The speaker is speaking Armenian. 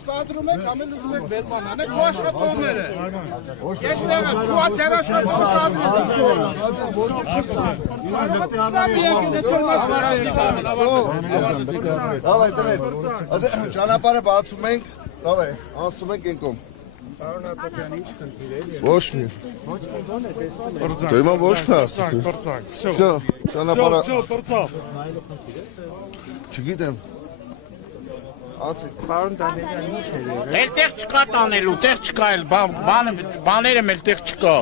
Սադրում եք, ամեն ուզում եք վերման անեք, ու աշխատողները։ Ես նեղը, թու ատեր աշխատող սադրում։ Ճանապարհը բացում ենք, անցնում ենք ենկում։ Ոչ մի։ Դու հիմա ոչ մի ասում։ Ճանապարհը։ Չգիտեմ։ Պարոն Դանիելյան, ինչ էր եղել։ Էլ տեղ չկա տանելու, տեղ չկա էլ, բաները մեր տեղ չկա։